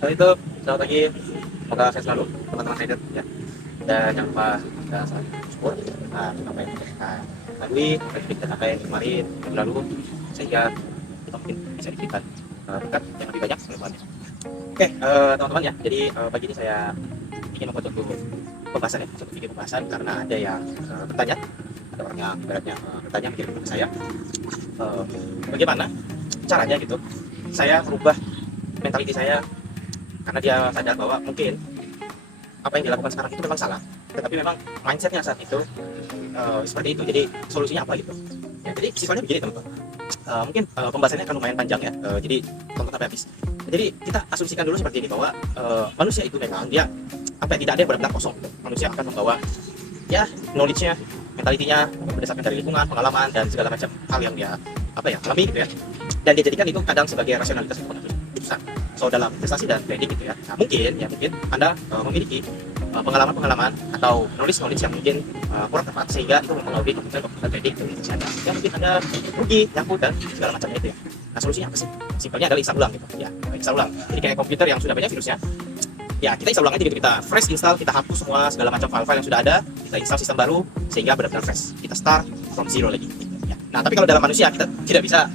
Kalau itu, selamat pagi. Semoga sehat selalu teman-teman trader ya. Dan jangan lupa kita saling support. Nah, apa yang kita lalui, apa yang kita capai kemarin, minggu lalu, sehingga kita mungkin bisa diberikan berkat yang lebih banyak ke depannya. Oke, teman-teman ya. Jadi pagi ini saya ingin membuat suatu pembahasan ya, satu video pembahasan karena ada yang bertanya, ada orang yang ibaratnya bertanya mengirim ke saya, eh, bagaimana caranya gitu saya merubah mentality saya karena dia sadar bahwa mungkin apa yang dilakukan sekarang itu memang salah, tetapi memang mindsetnya saat itu seperti itu. Jadi solusinya apa gitu ya. Jadi simpelnya begini teman-teman. Mungkin pembahasannya akan lumayan panjang ya, jadi tonton sampai habis. Jadi kita asumsikan dulu seperti ini bahwa manusia itu memang dia apa ya, tidak ada yang benar-benar kosong gitu. Manusia akan membawa ya knowledge-nya, mentalitinya berdasarkan dari lingkungan, pengalaman dan segala macam hal yang dia apa ya alami gitu ya, dan dia jadikan itu kadang sebagai rasionalitas untuk menentukan keputusan. So dalam investasi dan trading gitu ya, nah, mungkin Anda memiliki pengalaman-pengalaman atau knowledge yang mungkin kurang tepat sehingga itu mempengaruhi keputusan trading dan investasi Anda. Ya mungkin Anda rugi, nyangkut dan segala macamnya itu ya. Nah solusinya apa sih? Simpelnya adalah install ulang gitu ya, install ulang. Jadi kayak komputer yang sudah banyak virusnya, ya kita install ulang aja gitu, kita fresh install, kita hapus semua segala macam file-file yang sudah ada, kita install sistem baru sehingga benar-benar fresh, kita start from zero lagi gitu, ya. Nah tapi kalau dalam manusia kita tidak bisa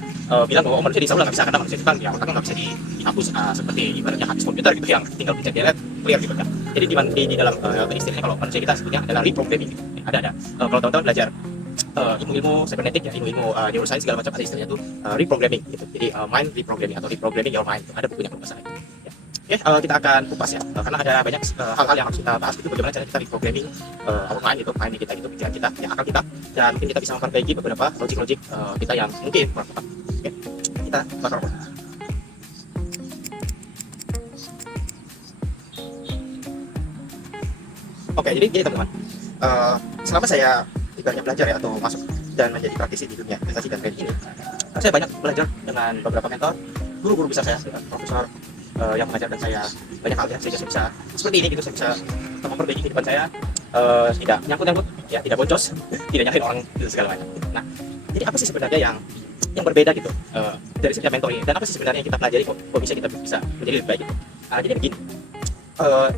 bilang bahwa manusia install ulang, nggak bisa, karena manusia itu kan ya otaknya nggak bisa dihapus seperti ibaratnya harddisk komputer gitu yang tinggal pencet delete clear gitu kan. Jadi di dalam istilahnya kalau manusia kita sebutnya adalah reprogramming gitu. Ya, ada kalau teman-teman belajar ilmu-ilmu cybernetic ya, ilmu-ilmu neuroscience segala macam, ada istilahnya tuh reprogramming gitu. Jadi mind reprogramming atau reprogramming your mind, ada bukunya kalau nggak salah itu. Oke, kita akan kupas ya, karena ada banyak hal-hal yang harus kita bahas gitu, bagaimana cara kita reprogramming our mind itu, mind kita gitu, pikiran kita, ya akal kita, dan mungkin kita bisa memperbaiki beberapa logik-logik kita yang mungkin kurang tepat. Oke, kita bakal mulai. Oke, jadi gini teman-teman, selama saya ibaratnya belajar ya atau masuk dan menjadi praktisi di dunia investasi dan trading ini, saya banyak belajar dengan beberapa mentor, guru-guru besar saya, profesor yang mengajarkan saya banyak hal ya, sehingga saya bisa seperti ini gitu, saya bisa memperbaiki kehidupan saya, tidak nyangkut-nyangkut ya, tidak boncos, tidak nyalahin orang gitu segala macam. Nah jadi apa sih sebenarnya yang berbeda gitu dari setiap mentor ini, dan apa sih sebenarnya yang kita pelajari kok bisa kita bisa menjadi lebih baik gitu. Jadi begini,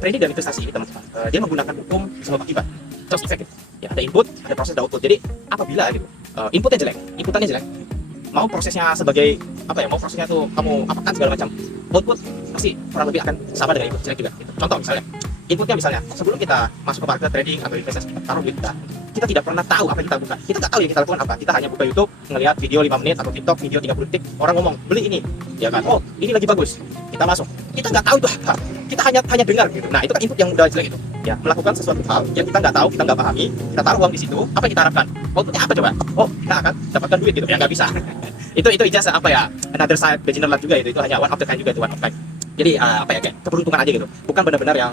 trading dan investasi ini teman-teman, dia menggunakan hukum sebab akibat, cause effect gitu. Ya ada input, ada proses, ada output. Jadi apabila gitu inputnya jelek, inputannya jelek, mau prosesnya sebagai apa ya, mau prosesnya tuh kamu apakan segala macam, output pasti kurang lebih akan sama dengan input jelek juga gitu. Contoh misalnya, inputnya misalnya sebelum kita masuk ke market trading atau investasi, kita taruh duit kita tidak pernah tahu apa yang kita buka, kita nggak tahu yang kita lakukan apa, kita hanya buka YouTube, ngelihat video 5 menit atau TikTok video 30 detik, orang ngomong beli ini, ya kan, oh ini lagi bagus, kita masuk, kita nggak tahu itu apa, kita hanya dengar gitu. Nah itu kan input yang udah jelek itu ya, melakukan sesuatu hal yang kita nggak tahu, kita nggak pahami, kita taruh uang di situ, apa yang kita harapkan, outputnya apa coba, oh kita akan dapatkan duit gitu ya, nggak bisa. Itu ijazah apa ya, another side beginner luck juga, itu hanya one of the kind juga, itu one of kind. Jadi apa ya, kayak keberuntungan aja gitu, bukan benar-benar yang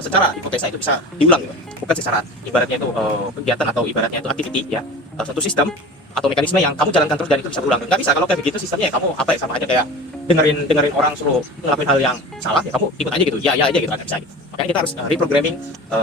secara hipotesa itu bisa diulang gitu, bukan secara ibaratnya itu kegiatan atau ibaratnya itu activity ya, satu sistem atau mekanisme yang kamu jalankan terus dan itu bisa berulang, nggak bisa. Kalau kayak begitu sistemnya ya kamu apa ya, sama aja kayak dengerin orang suruh ngelakuin hal yang salah ya kamu ikut aja gitu, ya aja gitu, nggak bisa gitu. Makanya kita harus reprogramming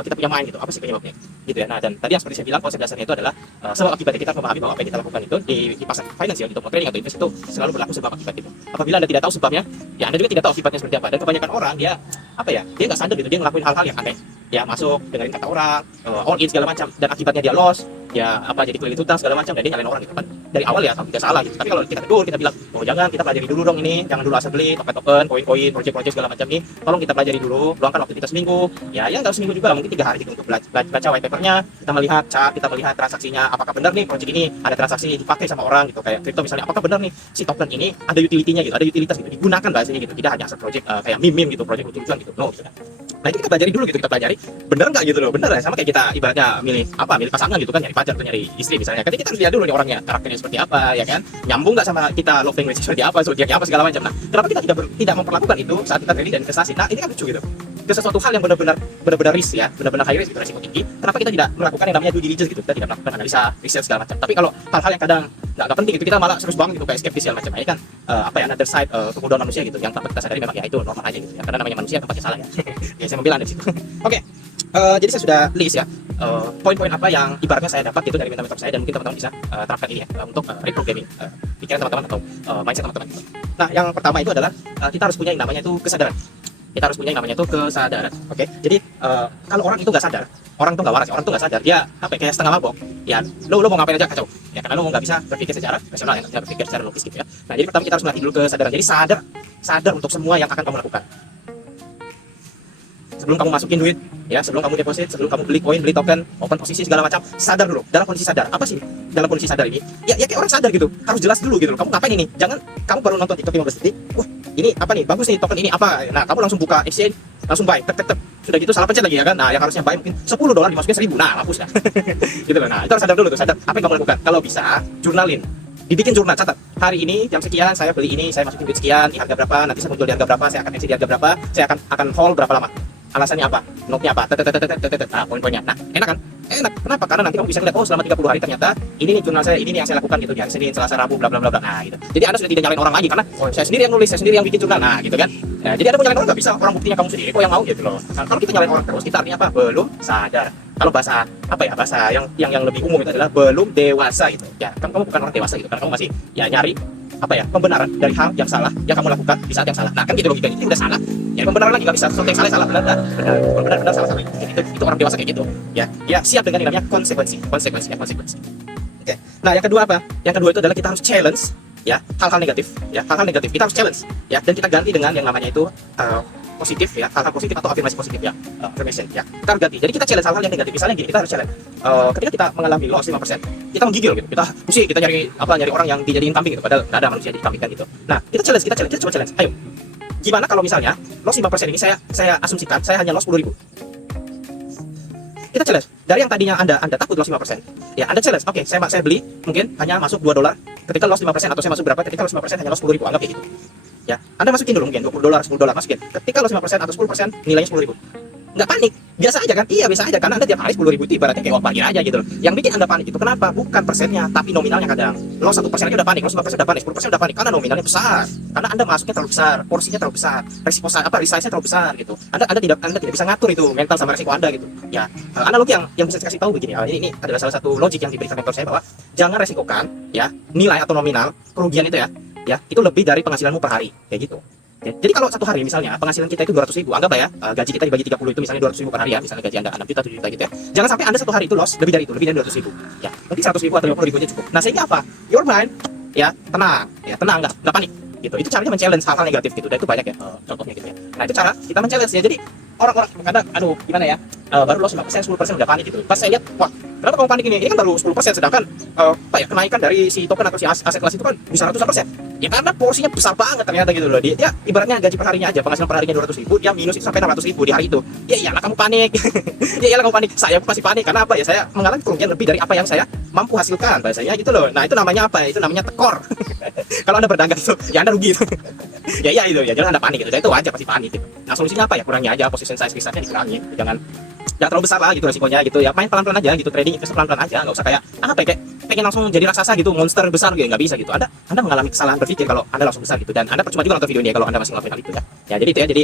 kita punya mind gitu, apa sih penyebabnya gitu ya. Nah dan tadi yang seperti saya bilang, konsep dasarnya itu adalah sebab akibat. Kita memahami bahwa apa yang kita lakukan itu di pasar finansial gitu, trading atau investasi itu selalu berlaku sebab akibat gitu. Apabila Anda tidak tahu sebabnya, ya Anda juga tidak tahu akibatnya seperti apa. Dan kebanyakan orang dia apa ya, dia nggak sadar gitu, dia ngelakuin hal-hal yang aneh ya, masuk dengerin kata orang, all in segala macam, dan akibatnya dia loss ya, apa jadi kelilit hutang segala macam, dan dia nyalain orang gitu kan. Dari awal ya tidak salah gitu, tapi kalau kita tegur, kita bilang oh jangan, kita pelajari dulu dong ini, jangan dulu asal beli token, koin-koin, project-project segala macam nih, tolong kita pelajari dulu, luangkan waktu kita seminggu ya, nggak seminggu juga, mungkin 3 hari gitu untuk baca white papernya, kita melihat chart, kita melihat transaksinya, apakah benar nih project ini ada transaksi dipakai sama orang gitu, kayak crypto misalnya, apakah benar nih si token ini ada utility-nya gitu, ada utilitas gitu, digunakan bahasanya gitu, tidak hanya asal project kayak meme gitu, project lucu-lucuan gitu, no gitu kan. Nah itu kita pelajari dulu gitu, kita pelajari bener nggak gitu loh, bener ya, sama kayak kita ibaratnya milih pasangan gitu kan, nyari pacar atau nyari istri misalnya, kan kita harus lihat dulu nih orangnya, karakternya seperti apa ya kan, nyambung nggak sama kita, love language seperti apa, zodiaknya apa segala macam. Nah kenapa kita tidak memperlakukan itu saat kita trading dan investasi? Nah ini kan lucu gitu, ke sesuatu hal yang benar-benar risk ya, benar-benar high risk gitu, risiko tinggi, kenapa kita tidak melakukan yang namanya due diligence gitu, kita tidak melakukan analisa riset segala macam. Tapi kalau hal-hal yang kadang nggak penting itu, kita malah serius banget gitu, kayak skeptis segala macam. Ini kan apa ya, another side kebodohan manusia gitu, yang tanpa kita sadari memang ya itu normal aja gitu ya, karena namanya manusia tempatnya salah ya. Ya saya membela dari situ. Oke, jadi saya sudah list ya poin-poin apa yang ibaratnya saya dapat gitu dari mentor saya, dan mungkin teman-teman bisa terapkan ini ya untuk reprogramming pikiran teman-teman atau mindset teman-teman gitu. Nah yang pertama itu adalah kita harus punya yang namanya itu kesadaran. Kita harus punya yang namanya itu kesadaran. Oke, jadi kalau orang itu nggak sadar, orang tuh nggak waras, orang tuh nggak sadar, dia apa ya, kayak setengah mabok. Ya, lo mau ngapain aja kacau. Ya karena lo nggak bisa berpikir secara rasional, ya, nggak bisa berpikir secara logis gitu ya. Nah, jadi pertama kita harus melatih dulu kesadaran. Jadi sadar untuk semua yang akan kamu lakukan. Sebelum kamu masukin duit, ya sebelum kamu deposit, sebelum kamu beli koin, beli token, open posisi segala macam, sadar dulu. Dalam kondisi sadar, apa sih dalam kondisi sadar ini? Ya kayak orang sadar gitu, harus jelas dulu gitu. Kamu ngapain ini? Jangan kamu baru nonton TikTok 15 detik, wah ini apa nih, bagus nih token ini apa? Nah kamu langsung buka exchange, langsung buy, tek. Sudah gitu salah pencet lagi ya kan? Nah yang harusnya buy mungkin $10 dimasukin 1.000, nah hapus ya. Gitu loh. Nah itu harus sadar dulu tuh, sadar apa yang kamu lakukan. Kalau bisa, jurnalin. Dibikin jurnal, catat. Hari ini jam sekian saya beli ini, saya masukin duit sekian, di harga berapa, nanti saya muncul di harga berapa, saya akan exit di harga berapa, saya akan hold berapa lama. Alasannya apa? Note-nya apa? Nah, poin-poinnya. Nah, enak kan? Enak. Kenapa? Karena nanti kamu bisa lihat, oh selama 30 hari ternyata ini nih jurnal saya, ini nih yang saya lakukan gitu. Di hari Senin, Selasa, Rabu, bla bla bla bla. Nah, gitu. Jadi Anda sudah tidak nyalain orang lagi karena saya sendiri yang nulis, saya sendiri yang bikin jurnal. Nah, gitu kan. Nah, jadi Anda mau nyalain orang nggak bisa. Orang buktinya kamu sendiri kok yang mau gitu loh. Nah, kalau kita nyalain orang terus, kita artinya apa? Belum sadar. Kalau bahasa apa ya? Bahasa yang lebih umum itu adalah belum dewasa gitu. Ya, kamu bukan orang dewasa gitu. Karena kamu masih ya nyari apa ya, pembenaran dari hal yang salah yang kamu lakukan di saat yang salah. Nah kan gitu logikanya, ini udah salah ya, pembenaran lagi nggak bisa, sesuatu yang salah benar salah itu orang dewasa kayak gitu ya siap dengan yang namanya konsekuensi. Oke. Nah yang kedua apa, yang kedua itu adalah kita harus challenge ya hal-hal negatif kita harus challenge ya, dan kita ganti dengan yang namanya itu positif ya, hal-hal positif atau afirmasi positif ya, affirmation ya, kita harus ganti. Jadi kita challenge hal-hal yang negatif. Misalnya gini, kita harus challenge ketika kita mengalami loss 5%, kita menggigil gitu, kita pusing, kita nyari orang yang dijadiin kambing gitu, padahal nggak ada manusia jadi kambing kan gitu. Nah kita coba challenge, ayo gimana kalau misalnya loss 5% ini saya asumsikan saya hanya loss 10.000. Kita challenge dari yang tadinya anda takut loss 5%, ya anda challenge, oke, saya beli mungkin hanya masuk $2 ketika loss 5%, atau saya masuk berapa ketika loss 5% hanya loss 10.000, anggap kayak gitu ya. Anda masukin dulu mungkin $20, $10 masukin, ketika loss 5% atau 10% nilainya 10.000, nggak panik, biasa aja kan? Iya biasa aja, karena Anda tiap hari 10.000 itu ibaratnya kayak uang parkir aja gitu loh. Yang bikin Anda panik itu kenapa? Bukan persennya, tapi nominalnya. Kadang loss 1% aja udah panik, loss 5% udah panik, 10% udah panik, karena nominalnya besar, karena Anda masuknya terlalu besar, porsinya terlalu besar, resiko resize-nya terlalu besar gitu. Anda tidak bisa ngatur itu mental sama resiko Anda gitu ya. Analogi yang bisa saya kasih tahu begini, ini adalah salah satu logik yang diberikan mentor saya, bahwa jangan resikokan ya nilai atau nominal kerugian itu ya itu lebih dari penghasilanmu per hari kayak gitu. Jadi kalau satu hari misalnya penghasilan kita itu 200.000, anggap ya gaji kita dibagi 30 itu misalnya 200.000 per hari ya, misalnya gaji Anda 6 juta 7 juta gitu ya. Jangan sampai Anda satu hari itu loss lebih dari 200.000 ya. Mungkin 100.000 atau 50.000 aja cukup. Nah sehingga apa? Your mind ya tenang nggak panik gitu. Itu caranya men-challenge hal-hal negatif gitu. Dan itu banyak ya contohnya gitu ya. Nah itu cara kita men-challenge ya. Jadi orang-orang kadang gimana ya, baru loss 5%, 10% udah panik gitu. Pas saya lihat, wah kenapa kamu panik ini? Ini kan baru 10%, sedangkan kenaikan dari si token atau si aset kelas itu kan bisa ratusan persen. Ya karena porsinya besar banget ternyata gitu loh. Dia ibaratnya gaji per harinya aja, penghasilan per harinya 200.000, dia minus itu sampai 600.000 di hari itu. Ya iyalah kamu panik. Saya pasti panik karena apa ya? Saya mengalami kerugian lebih dari apa yang saya mampu hasilkan bahasanya gitu loh. Nah itu namanya apa ya? Itu namanya tekor. Kalau Anda berdagang itu ya Anda rugi itu. ya itu ya, jangan Anda panik gitu. Dan itu wajar pasti panik gitu. Nah solusinya apa ya? Kurangnya aja position size risknya dikurangin. Jangan terlalu besar lah gitu resikonya gitu ya. Main pelan-pelan aja gitu, trading invest pelan-pelan aja, nggak usah kayak kayak pengen langsung jadi raksasa gitu, monster besar gitu, nggak bisa gitu. Anda mengalami kesalahan berpikir kalau Anda langsung besar gitu, dan Anda percuma juga nonton video ini kalau Anda masih ngelakuin hal itu ya. Jadi itu ya, jadi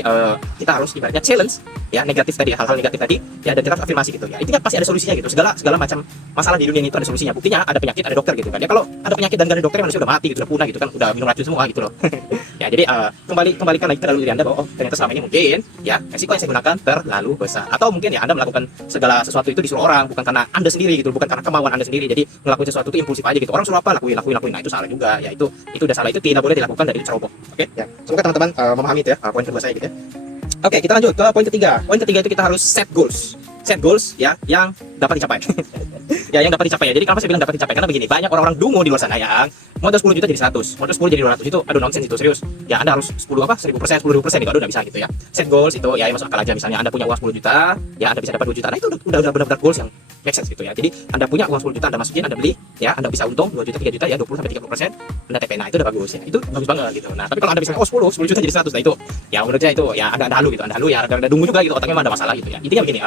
kita harus ibaratnya challenge ya negatif tadi, hal-hal negatif tadi ya, dan kita harus afirmasi gitu ya. Intinya pasti ada solusinya gitu, segala macam masalah di dunia ini itu ada solusinya. Buktinya ada penyakit, ada dokter gitu kan ya. Kalau ada penyakit dan gak ada dokter, manusia udah mati gitu, udah punah gitu kan, udah minum racun semua gitu loh. Ya jadi kembalikan lagi ke dalam diri Anda bahwa ternyata selama ini mungkin ya resiko yang saya gunakan terlalu besar, atau mungkin ya Anda melakukan segala sesuatu itu disuruh orang, bukan karena Anda sendiri gitu, bukan karena kemauan Anda sendiri. Jadi ngelakuin sesuatu itu impulsif aja gitu, orang suruh apa lakuin. Nah itu salah juga ya, itu udah salah, itu tidak boleh dilakukan dari ceroboh. Oke ya, semoga teman-teman memahami itu ya, poin kedua saya gitu ya. Oke, kita lanjut ke poin ketiga. Poin ketiga itu kita harus set goals ya yang dapat dicapai. Ya yang dapat dicapai ya. Jadi kenapa saya bilang dapat dicapai? Karena begini, banyak orang-orang dungu di luar sana yang modal 10 juta jadi 100, modal 10 jadi 200, itu aduh nonsense itu, serius. Ya Anda harus 10 1000% itu aduh nggak bisa gitu ya. Set goals itu ya masuk akal aja, misalnya Anda punya uang 10 juta, ya Anda bisa dapat 2 juta. Nah itu udah benar-benar goals yang make sense gitu ya. Jadi Anda punya uang 10 juta, Anda masukin, Anda beli, ya Anda bisa untung 2 juta 3 juta ya, 20 sampai 30%, Anda TP. Nah itu udah bagus ya. Itu bagus banget gitu. Nah, tapi kalau Anda bisa 10 juta jadi 100, nah itu ya menurut saya itu ya Anda halu gitu. Anda halu ya, Anda dungu juga gitu, otaknya memang ada masalah gitu ya. Intinya begini,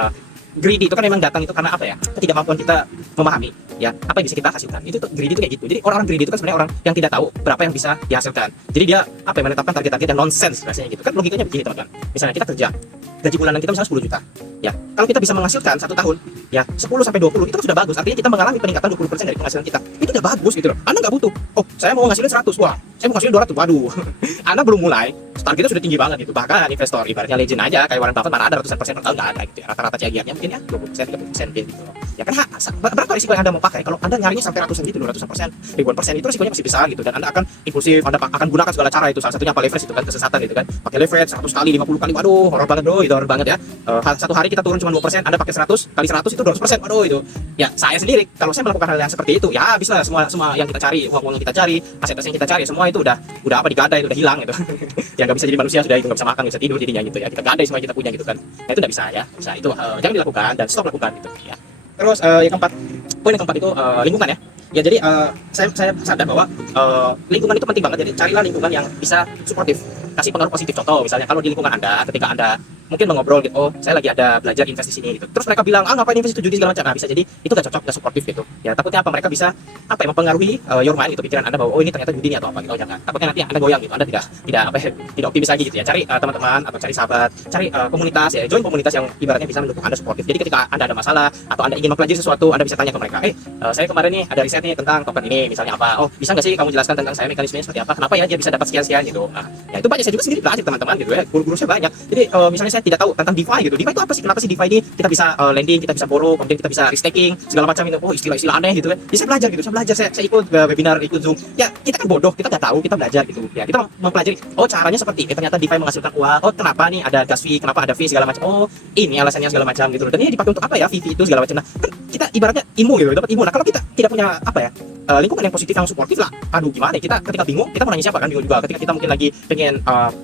greedy itu kan memang datang itu karena apa ya? Ketidakmampuan kita memahami ya apa yang bisa kita hasilkan. Itu tuh greedy itu kayak gitu. Jadi orang-orang greedy itu kan sebenarnya orang yang tidak tahu berapa yang bisa dihasilkan. Jadi dia apa yang menetapkan target-target dan nonsense rasanya gitu. Kan logikanya begini teman-teman. Misalnya kita kerja, gaji bulanan kita misalnya 10 juta. Ya, kalau kita bisa menghasilkan 1 tahun ya 10 sampai 20 itu kan sudah bagus. Artinya kita mengalami peningkatan 20% dari penghasilan kita. Itu udah bagus gitu loh. Anda nggak butuh. Oh, saya mau ngasilin 100. Wah, saya mau ngasilin 200. Waduh. Anda belum mulai, targetnya sudah tinggi banget gitu. Bahkan investor ibaratnya legend aja kayak Warren Buffett mana ada ratusan persen per tahun, nggak ada gitu ya. Rata-rata CAGR-nya mungkin ya 20%, 30% gitu. Ya kan berapa risiko yang Anda mau pakai? Kalau Anda nyarinya sampai ratusan gitu, ratusan persen, ribuan persen, itu risikonya masih besar gitu, dan Anda akan impulsif, Anda akan gunakan segala cara itu. Salah satunya apa? Leverage itu kan, kesesatan gitu kan. Pakai leverage 100 kali, 50 kali, waduh, horor banget bro, itu horor banget ya. Satu hari kita turun cuma 2%, Anda pakai 100 kali 100 itu 200%, waduh itu. Ya saya sendiri kalau saya melakukan hal yang seperti itu, ya habis lah semua yang kita cari, uang yang kita cari, aset-aset yang kita cari, semua itu udah apa digadai, udah hilang gitu. Ya nggak bisa jadi manusia sudah, itu nggak bisa makan, nggak bisa tidur jadinya gitu ya. Kita gadai semua yang kita punya gitu kan. Nah, itu nggak bisa ya. Bisa itu jangan dilakukan dan stop lakukan gitu ya. Terus yang keempat, poin yang keempat itu lingkungan ya. Ya jadi saya sadar bahwa lingkungan itu penting banget. Jadi carilah lingkungan yang bisa suportif, kasih pengaruh positif. Contoh misalnya kalau di lingkungan Anda, ketika Anda mungkin mengobrol gitu, oh saya lagi ada belajar investasi sini gitu, terus mereka bilang ngapain investasi judi segala macam, nah bisa jadi itu gak cocok, gak suportif gitu ya. Takutnya apa, mereka bisa apa ya, mempengaruhi your mind gitu, pikiran Anda bahwa oh ini ternyata judi nih atau apa gitu. Oh jangan, takutnya nanti Anda goyang gitu, Anda tidak apa ya, tidak optimis lagi gitu ya. Cari teman-teman atau cari sahabat, cari komunitas ya, join komunitas yang ibaratnya bisa mendukung Anda suportif. Jadi ketika Anda ada masalah atau Anda ingin mempelajari sesuatu, Anda bisa tanya ke mereka, saya kemarin nih ada riset nih tentang token ini misalnya apa, oh bisa nggak sih kamu jelaskan tentang saya mekanismenya seperti apa, kenapa ya dia bisa dapat sekian-sekian gitu. Nah ya itu banyak, saya juga sendiri belajar teman-teman gitu ya, guru-guru saya banyak. Jadi misalnya saya tidak tahu tentang DeFi gitu, DeFi itu apa sih, kenapa sih DeFi ini kita bisa lending, kita bisa borrow, kemudian kita bisa restaking segala macam itu, oh istilah-istilah aneh gitu kan. Jadi saya belajar gitu, saya ikut webinar, ikut Zoom ya. Kita kan bodoh, kita nggak tahu, kita belajar gitu ya, kita mempelajari oh caranya seperti ini, ternyata DeFi menghasilkan uang, oh kenapa nih ada gas fee, kenapa ada fee segala macam, oh ini alasannya segala macam gitu loh, dan ini dipakai untuk apa ya, fee itu segala macam. Nah kan kita ibaratnya ilmu gitu, dapat ilmu. Nah kalau kita tidak punya apa ya, lingkungan yang positif, yang suportif lah, aduh gimana ya, kita ketika bingung, kita mau nanya siapa kan, bingung juga ketika kita mungkin lagi pengen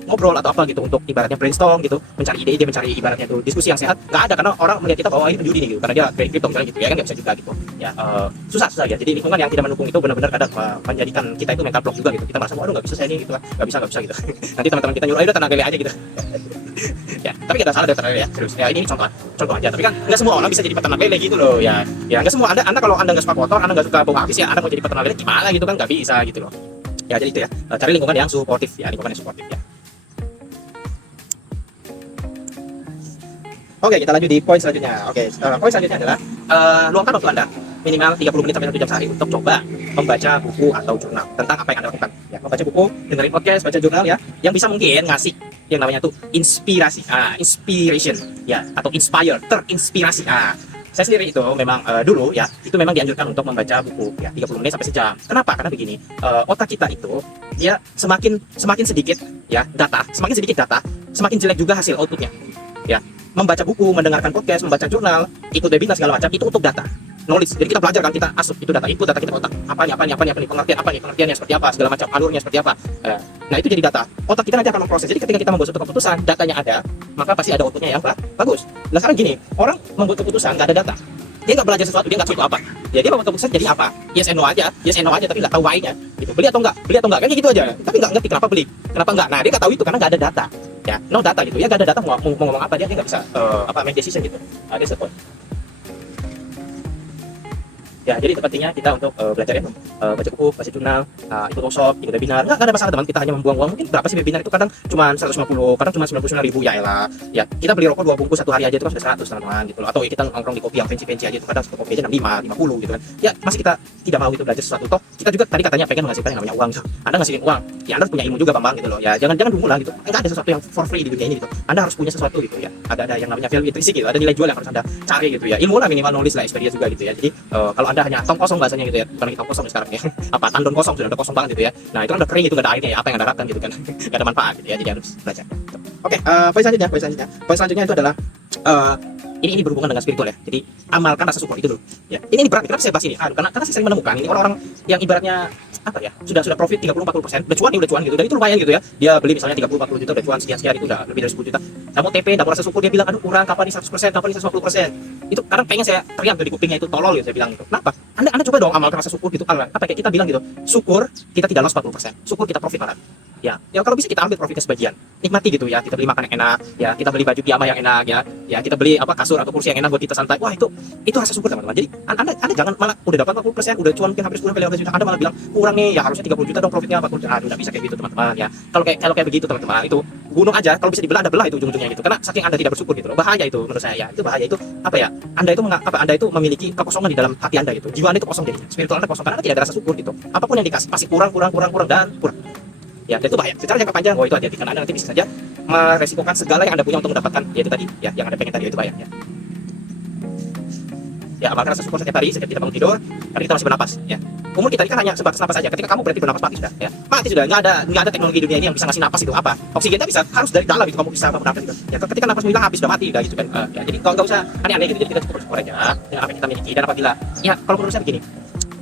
ngobrol atau apa gitu, untuk ibaratnya brainstorm gitu, mencari ide-ide, mencari ibaratnya tuh diskusi yang sehat, nggak ada, karena orang melihat kita bahwa ini penjudi nih gitu, karena dia trading crypto misalnya gitu ya kan, nggak bisa juga gitu ya. Susah ya. Jadi lingkungan yang tidak mendukung itu benar-benar kadang menjadikan kita itu mental block juga gitu, kita merasa waduh nggak bisa saya ini gitu kan, nggak bisa gitu. Nanti teman-teman kita nyuruh ayo udah tenang aja gitu. Ya tapi kita salah dari ternak lele ya, terus ya ini contoh aja, tapi kan nggak semua orang bisa jadi peternak lele gitu loh ya. Ya nggak semua, anda kalau anda nggak suka kotor, anda nggak suka bau habis ya, anda mau jadi peternak lele gimana gitu kan, nggak bisa gitu loh ya. Jadi itu ya, cari lingkungan yang suportif ya, lingkungan yang suportif ya. Oke, kita lanjut di poin selanjutnya. Oke, poin selanjutnya adalah luangkan waktu Anda minimal 30 menit sampai 1 jam sehari untuk coba membaca buku atau jurnal tentang apa yang Anda lakukan. Ya, membaca buku, dengerin podcast, baca jurnal ya, yang bisa mungkin ngasih yang namanya tuh inspirasi, inspiration ya, atau terinspirasi. Saya sendiri itu memang dulu ya, itu memang dianjurkan untuk membaca buku ya 30 menit sampai sejam. Kenapa? Karena begini, otak kita itu dia semakin sedikit ya data, semakin jelek juga hasil outputnya. Ya, membaca buku, mendengarkan podcast, membaca jurnal, ikut webinar segala macam itu untuk data, knowledge. Jadi kita belajar kan, kita asup itu data, input data kita ke otak. Apa nih, pengertiannya seperti apa, segala macam, alurnya seperti apa. Nah itu jadi data. Otak kita nanti akan memproses. Jadi ketika kita membuat suatu keputusan, datanya ada, maka pasti ada outputnya yang bagus. Nah sekarang gini, orang membuat keputusan nggak ada data, dia nggak belajar sesuatu, dia nggak tahu itu apa. Ya dia membuat keputusan jadi apa? Yes and no aja, tapi nggak tahu why-nya. Gitu. Beli atau enggak, kayak gitu aja. Tapi nggak ngerti kenapa beli, kenapa enggak. Nah dia nggak tahu itu karena nggak ada data. Ya, no data gitu ya, nggak ada data mau ngomong apa, dia nggak bisa make decision gitu. That's the point. Ya, jadi itu pentingnya kita untuk belajar ya, baca buku, baca jurnal, ikut workshop, ikut webinar. Nggak ada masalah teman, kita hanya membuang uang. Mungkin berapa sih webinar itu, kadang cuma 150, kadang cuma 99.000 ya elah. Ya, kita beli rokok 2 bungkus 1 hari aja itu kan sudah 100 teman-teman gitu loh. Atau ya, kita nongkrong di kopi yang fancy-fancy aja itu kadang satu kopi aja 65, 50 gitu kan. Ya, masih kita tidak mau gitu belajar sesuatu. Toh, kita juga tadi katanya pengen menghasilkan yang namanya uang gitu. Anda ngasilin uang, ya Anda punya ilmu juga Bambang gitu loh. Ya, jangan dungu lah gitu. Enggak ada sesuatu yang for free di dunia ini gitu. Anda harus punya sesuatu gitu ya. Ada yang namanya value intrinsik gitu, ada nilai jual yang harus Anda cari gitu ya. Ilmu lah, minimal knowledge lah, experience juga gitu ya. Jadi, kalau Anda hanya tong kosong bahasanya gitu ya, bukan lagi tong kosong sekarang ya, apa tandon kosong, sudah ada kosong banget gitu ya. Nah itu kan udah kering, itu nggak ada airnya ya, apa yang Anda harapkan gitu kan, nggak ada manfaat gitu ya. Jadi harus belajar. Oke, poin selanjutnya itu adalah ini berhubungan dengan spiritual ya. Jadi amalkan rasa syukur itu dulu ya. Ini berat, kenapa saya bahas ini? Karena saya sering menemukan ini orang-orang yang ibaratnya apa ya, sudah profit 30-40%, udah cuan gitu, dan itu lumayan gitu ya. Dia beli misalnya 30-40 juta, udah cuan sekian itu udah lebih dari 10 juta. Namun TP dapur rasa syukur, dia bilang aduh kurang, kapan nih 100%, kapan nih 150%. Itu kadang pengen saya teriak di kupingnya, itu tolol gitu saya bilang gitu. Kenapa? Anda coba dong amalkan rasa syukur gitu. Apa kayak kita bilang gitu, syukur kita tidak loss 40%, syukur kita profit malah. Ya kalau bisa kita ambil profitnya sebagian, nikmati gitu ya. Kita beli makan yang enak ya, kita beli baju piyama yang enak ya, kita beli kasur atau kursi yang enak buat kita santai. Wah itu rasa syukur teman-teman. Jadi anda jangan malah udah dapat 40%, udah cuan mungkin hampir 10 sampai 15 juta, Anda malah bilang kurang nih ya, harusnya 30 juta dong profitnya, 40 juta. Aduh, nggak bisa kayak gitu teman-teman ya. Kalau kayak begitu teman-teman, itu gunung aja kalau bisa dibelah, Anda belah itu ujung-ujungnya gitu. Karena saking Anda tidak bersyukur gitu loh. Bahaya itu menurut saya ya. Itu bahaya, itu apa ya? Anda itu memiliki kekosongan di dalam hati Anda gitu. Jiwa Anda itu kosong jadinya. Spiritual Anda kosong karena Anda tidak ada rasa syukur gitu. Apapun yang dikasih pasti kurang dan kurang. ya, dan itu bahaya. Secara jangka panjang, itu hati-hati karena Anda nanti bisa saja meresikokan segala yang Anda punya untuk mendapatkan yaitu tadi, ya, yang Anda pengen tadi, itu bahaya. Ya, amalkan rasa syukur setiap hari, setiap kita bangun tidur, karena kita masih bernapas. Ya, umur kita ini kan hanya sebatas napas saja. Ketika kamu berhenti bernapas mati sudah, ya, mati sudah. Nggak ada teknologi dunia ini yang bisa ngasih napas itu apa. Oksigennya bisa harus dari dalam itu kamu bisa bernapas gitu. Ya, ketika napasmu hilang habis sudah mati udah gitu kan. Ya, jadi kalau nggak usah aneh-aneh gitu. Jadi kita cukup bersyukur aja dengan apa yang kita miliki. Dan apabila, ya, kalau menurut saya begini,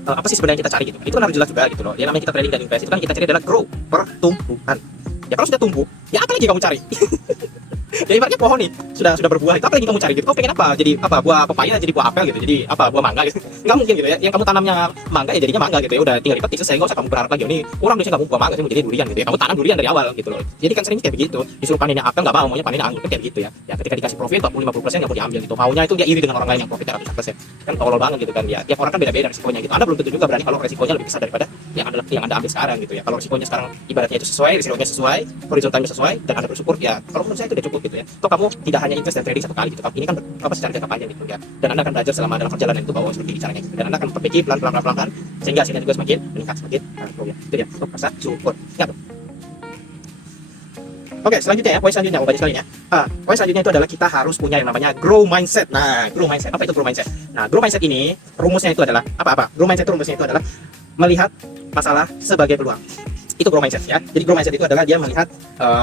apa sih sebenarnya yang kita cari gitu? Itu kan harus jelas juga gitu loh. Yang namanya kita trading dan invest itu kan kita cari adalah grow, pertumbuhan. Ya kalau sudah tumbuh, ya apa lagi kamu cari? Ya ibaratnya pohon nih sudah berbuah, itu apa lagi kamu cari gitu? Kau pengen apa? Jadi apa? Buah pepaya jadi buah apel gitu, jadi apa? Buah mangga gitu? Nggak mungkin gitu ya. Yang kamu tanamnya mangga ya jadinya mangga gitu ya. Udah tinggal dipetik selesai, nggak usah kamu berharap lagi. Ini orang biasanya nggak mau buah mangga sih, mau jadi durian gitu ya. Kamu tanam durian dari awal gitu loh. Jadi kan sering kayak begitu. Disuruh panennya apel nggak mau, maunya panen anggur kan kayak gitu ya. Ya ketika dikasih profit 40-50% nggak mau diambil gitu. Maunya itu dia iri dengan orang lain yang profitnya 100%. Kan tolol banget gitu kan ya. Tiap orang kan beda-beda risikonya gitu. Anda belum tentu juga berani kalau risikonya lebih besar daripada yang Anda ambil sekarang gitu ya. Kalau risikonya sekarang ibaratnya itu sesuai, risikonya sesuai, horizontalnya sesuai, dan Anda bersyukur ya. Kalau menurut saya itu udah cukup gitu ya. Toh kamu tidak hanya invest dan trading satu kali gitu. Ini kan secara jangka panjang gitu ya. Dan Anda akan belajar selama dalam perjalanan itu bahwa seperti caranya gitu. Dan Anda akan perbaiki pelan-pelan sehingga hasilnya juga semakin meningkat, semakin ya. Itu dia untuk rasa syukur. Ya, Oke, selanjutnya ya, poin selanjutnya, banyak sekali ya. Poin selanjutnya itu adalah kita harus punya yang namanya grow mindset. Nah, grow mindset, apa itu grow mindset? Nah, grow mindset ini rumusnya itu adalah apa? Grow mindset itu rumusnya itu adalah melihat masalah sebagai peluang. Itu grow mindset ya. Jadi grow mindset itu adalah dia melihat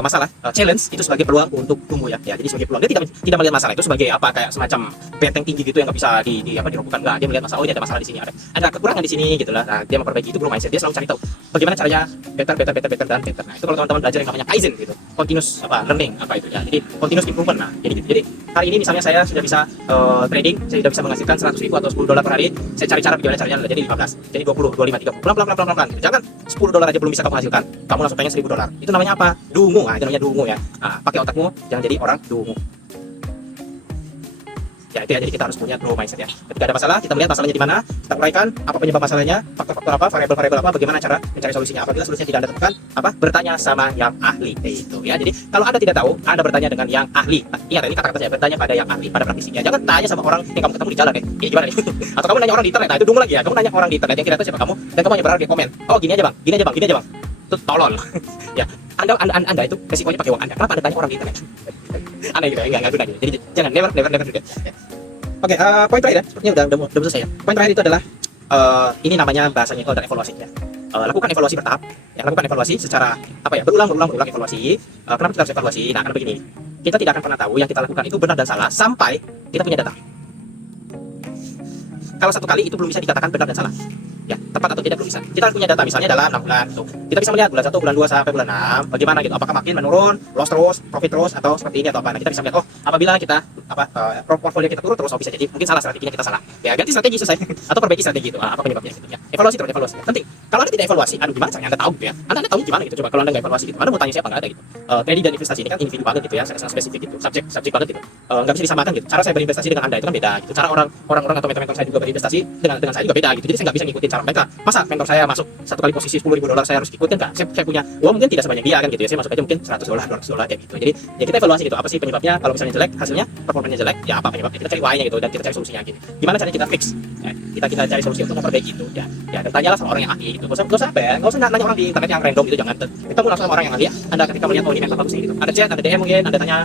masalah, challenge itu sebagai peluang untuk tumbuh ya. Ya, jadi sebagai peluang. Dia tidak melihat masalah itu sebagai apa, kayak semacam benteng tinggi gitu yang nggak bisa dirobohkan. Enggak, dia melihat masalah, oh ini ada masalah di sini, ada kekurangan di sini gitu lah. Nah, dia memperbaiki. Itu grow mindset. Dia selalu cari tahu bagaimana caranya better dan better. Nah, itu kalau teman-teman belajar yang namanya kaizen gitu. Continuous learning apa itu ya. Jadi continuous improvement. Nah, jadi gitu. Jadi hari ini misalnya saya sudah bisa trading, saya sudah bisa menghasilkan 100.000 atau $10 per hari. Saya cari cara bagaimana caranya jadi 15, jadi 20, 25, 30. Pelan-pelan gitu. Jangan $10 aja belum bisa kamu hasilkan, kamu langsung pengen $1.000. Itu namanya apa? Dungu. Nah, itu namanya dungu ya. Nah, pakai otakmu, jangan jadi orang dungu. Ya itu ya, jadi kita harus punya grow mindset ya. Ketika ada masalah, kita melihat masalahnya di mana, kita uraikan apa penyebab masalahnya, faktor-faktor apa, variabel-variabel apa, bagaimana cara mencari solusinya. Apabila solusinya tidak Anda temukan, bertanya sama yang ahli. Itu ya. Jadi kalau Anda tidak tahu, Anda bertanya dengan yang ahli. Ingat ini kata-kata saya, bertanya pada yang ahli, pada praktisinya. Jangan tanya sama orang yang kamu ketemu di jalan ini gimana nih? Atau kamu nanya orang di internet. Nah, itu dungu lagi ya. Kamu nanya orang di internet yang tidak tahu siapa kamu, dan kamu hanya berharap di komen. Oh, gini aja bang. Itu tolol. Ya, Anda itu resikonya pakai uang Anda. Kenapa Anda tanya orang di internet? Aneh gitu, enggak guna gitu. Jadi jangan never do that. Ya. Oke, poin terakhir ya, sepertinya udah selesai ya. Poin terakhir itu adalah ini namanya bahasanya itu adalah evaluasi ya. Lakukan evaluasi bertahap. Ya, lakukan evaluasi secara berulang evaluasi. Kenapa kita harus evaluasi? Nah, karena begini, kita tidak akan pernah tahu yang kita lakukan itu benar dan salah sampai kita punya data. Kalau satu kali itu belum bisa dikatakan benar dan salah. Ya, tepat atau tidak belum bisa. Kita harus punya data misalnya dalam 6 bulan tuh. Kita bisa melihat bulan 1, bulan 2 sampai bulan 6 bagaimana gitu. Apakah makin menurun, loss terus, profit terus atau seperti ini atau apa. Nah, kita bisa melihat apabila kita portfolio kita turun terus, bisa jadi mungkin salah strateginya, kita salah. Ya, ganti strategi selesai atau perbaiki strategi itu. Apa penyebabnya gitu ya. Evaluasi terus, evaluasi. Penting. Kalau Anda tidak evaluasi, gimana caranya Anda tahu gitu ya? Anda tahu gimana gitu. Coba kalau Anda nggak evaluasi gitu. Anda mau tanya siapa, nggak ada gitu. Trading dan investasi ini kan individu banget gitu ya, sangat spesifik gitu. Subjek banget gitu. Nggak bisa disamakan gitu. Cara saya berinvestasi dengan Anda itu kan beda gitu. Cara orang atau mentor saya juga berinvestasi dengan saya juga beda gitu. Jadi saya nggak bisa ngikutin cara mereka. Masa mentor saya masuk satu kali posisi $10.000 saya harus ikutin kan? Saya punya uang mungkin tidak sebanyak dia kan gitu ya. Saya masuk aja mungkin $100, $200 kayak gitu. Jadi ya kita evaluasi gitu. Apa sih penyebabnya? Kalau misalnya jelek, hasilnya performanya jelek, ya apa penyebabnya? Kita cari why-nya gitu dan kita cari solusinya gitu. Gimana caranya kita fix? Ya, kita cari solusi untuk memperbaiki itu ya. Ya, dan tanyalah sama orang yang ahli gitu. Nggak usah apa ya? Nggak usah nanya orang di internet yang random gitu, jangan. Kita langsung sama orang yang ahli ya. Anda ketika melihat ini mentor bagus gitu. Ada chat, ada DM mungkin, Anda tanya,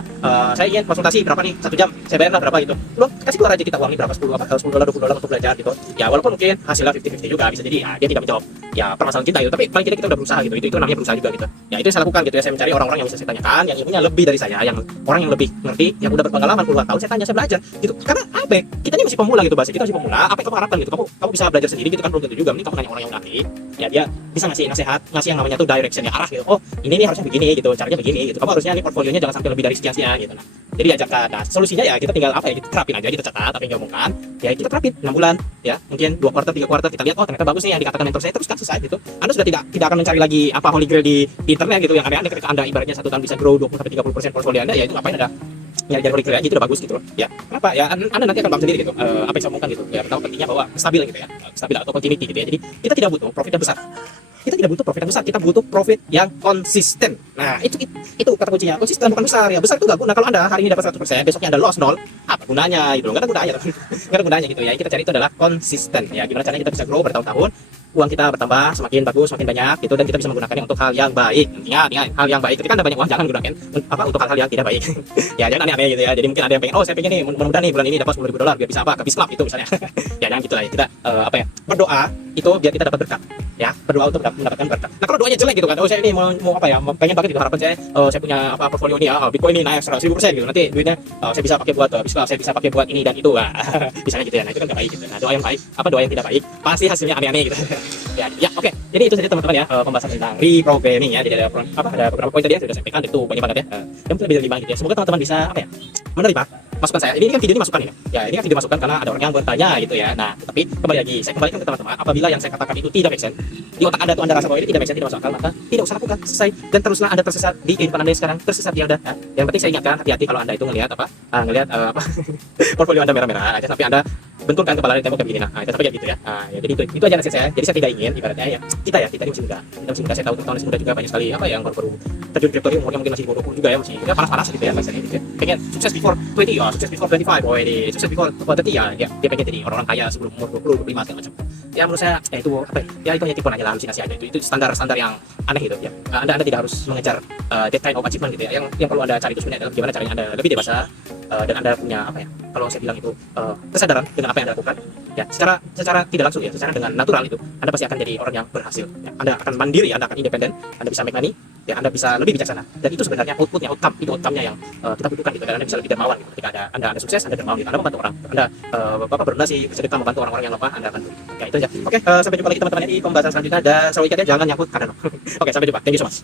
saya ingin konsultasi berapa nih? 1 jam. Saya bayar berapa gitu. Lo kasih keluar aja kita uang ini berapa, $10, $20 untuk belajar gitu. Ya walaupun mungkin hasilnya 50-50 juga bisa jadi ya, dia tidak menjawab ya permasalahan cinta gitu, tapi paling tidak kita udah berusaha gitu. Itu namanya berusaha juga gitu. Ya itu yang saya lakukan gitu ya. Saya mencari orang-orang yang bisa saya tanyakan, yang ilmunya lebih dari saya, yang orang yang lebih ngerti, yang udah berpengalaman puluhan tahun. Saya tanya, saya belajar gitu. Karena apa? Kita ini masih pemula gitu, bahasa kita masih pemula. Apa yang kamu harapkan gitu? Kamu bisa belajar sendiri gitu kan, belum tentu juga. Mending kamu nanya orang yang ahli. Ya dia bisa ngasih nasihat, ngasih yang namanya tuh direction ya, arah gitu. Oh, ini nih harusnya begini gitu, caranya begini gitu. Kamu harusnya nih portfolionya jangan sampai lebih dari sekian gitu. Nah, jadi ajarkan. Nah, solusinya ya kita tinggal apa ya? Kita terapin aja, kita catat apa yang diomongkan. Ya kita terapin 6 bulan ya. Mungkin 2 kuartal, 3 kuartal kita lihat, oh ternyata bagus nih yang dikatakan mentor saya, teruskan selesai gitu. Anda sudah tidak akan mencari lagi apa holy grail di internet gitu yang aneh-aneh. Ketika Anda ibaratnya 1 tahun bisa grow 20-30% portfolio Anda, ya itu ngapain Anda nyari holy grail aja, itu udah bagus gitu loh. Ya. Kenapa? Ya Anda nanti akan paham sendiri gitu. Apa yang saya omongkan gitu. Ya pertama pentingnya bahwa stabil gitu ya. Stabil atau continuity gitu ya. Jadi kita tidak butuh profit yang besar. Kita tidak butuh profit yang besar, kita butuh profit yang konsisten. Nah, itu kata kuncinya. Konsisten bukan besar ya. Besar itu gak guna. Kalau Anda hari ini dapat 100%, besoknya Anda loss 0, apa gunanya gitu. Enggak ada gunanya gitu. Enggak ada gunanya gitu ya. Yang kita cari itu adalah konsisten ya. Gimana caranya kita bisa grow bertahun-tahun uang kita bertambah, semakin bagus, semakin banyak gitu, dan kita bisa menggunakannya untuk hal yang baik. Ingat, hal yang baik. Ketika Anda banyak uang, jangan gunakan untuk hal-hal yang tidak baik. Ya jangan aneh-aneh gitu ya. Jadi mungkin ada yang pengen, oh saya pengen nih, mudah-mudahan nih bulan ini dapat $10.000 biar bisa ke Bisklab itu misalnya. Ya jangan gitu lah ya. Kita berdoa itu biar kita dapat berkat. Ya, berdoa untuk mendapatkan berkat. Nah, kalau doanya jelek gitu kan, oh saya ini mau pengen banget gitu, harapan saya punya portfolio ini ya, Bitcoin ini naik 100.000% gitu. Nanti duitnya saya bisa pakai buat Bisklab, saya bisa pakai buat ini dan itu. Misalnya gitu ya. Nah, itu kan gak baik gitu. Nah, doa yang baik, doa yang tidak baik, pasti hasilnya aneh-aneh gitu. Ya, oke. Jadi itu saja teman-teman ya, pembahasan tentang reprogramming ya. Jadi ada beberapa poin tadi ya sudah saya sampaikan, itu banyak banget ya. Yang mungkin lebih gitu ya. Semoga teman-teman bisa menerima masukan saya. Ini kan video ini masukan ini. Ya, ini kan video masukan karena ada orang yang bertanya gitu ya. Nah, tapi kembali lagi saya kembalikan ke teman-teman, apabila yang saya katakan itu tidak make sense, di otak Anda tuh Anda rasa bahwa ini tidak make sense, tidak masuk akal, maka tidak usah lakukan, selesai. Dan teruslah Anda tersesat di kehidupan Anda sekarang, tersesat ya udah. Yang penting saya ingatkan, hati-hati kalau Anda itu ngelihat portfolio Anda merah-merah aja, tapi Anda benturkan kepala di tembok kayak begini. Nah, itu sampai kayak gitu ya. Ya, jadi itu aja nasihat saya. Jadi saya tidak ingin ibaratnya ya, kita ini masih muda. Kita masih muda, saya tahu tahun masih muda juga banyak sekali yang baru terjun kripto, umurnya mungkin masih di bawah 20 juga ya, masih ya panas-panas gitu ya bahasanya gitu ya. Pengen sukses before 20 ya, sukses before 25, ini sukses before 30 ya, dia pengen jadi orang kaya sebelum umur 20, 25 segala macam. Ya menurut saya itu itu hanya tipuan aja lah, halusinasi aja. Itu standar yang aneh gitu ya. Anda tidak harus mengejar that kind of achievement gitu ya. Yang perlu Anda cari itu sebenarnya adalah gimana caranya Anda lebih dewasa, dan Anda punya kalau saya bilang itu kesadaran dengan apa yang Anda lakukan ya, secara tidak langsung ya, secara dengan natural itu Anda pasti akan jadi orang yang berhasil ya. Anda akan mandiri, Anda akan independen, Anda bisa make money ya, Anda bisa lebih bijaksana, dan itu sebenarnya outcome-nya yang kita butuhkan gitu, dan Anda bisa lebih dermawan gitu. Ketika Anda sukses, Anda dermawan gitu, Anda membantu orang, Anda berdonasi, bersedekah, membantu orang-orang yang lemah, Anda akan ya itu aja. Oke, sampai jumpa lagi teman-teman di pembahasan selanjutnya, dan selalu ingat ya, jangan nyangkut kadang. Oke, sampai jumpa, thank you so much.